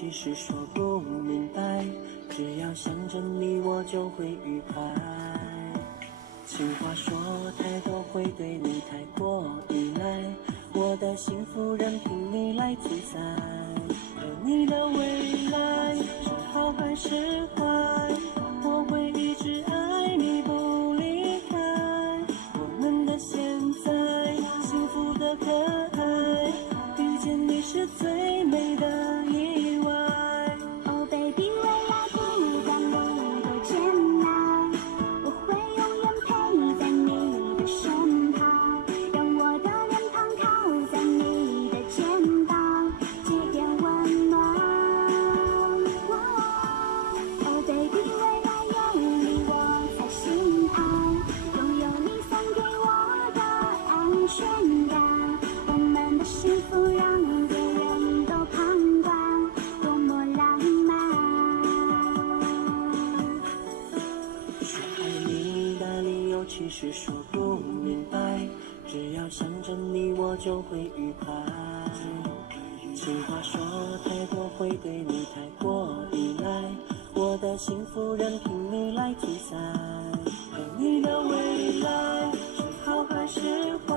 其实说不明白，只要想着你，我就会愉快。情话说太多会对你太过依赖，我的幸福任凭你来主宰。和你的未来是好还是坏，我会一直爱你不离开。我们的现在幸福的可爱，遇见你是最美的意外。Oh baby， 未来不管路多艰难，我会永远陪在你的身旁，让我的脸庞靠在你的肩膀，借点温暖。Oh baby， 未来有你我才心安，拥有你送给我的安全感，我们的幸福让别人都旁观，多么浪漫。说爱你的理由其实说不明白，只要想着你，我就会愉快。情话说太多会对你太过依赖，我的幸福任凭你来主宰。和你的未来是好还是坏，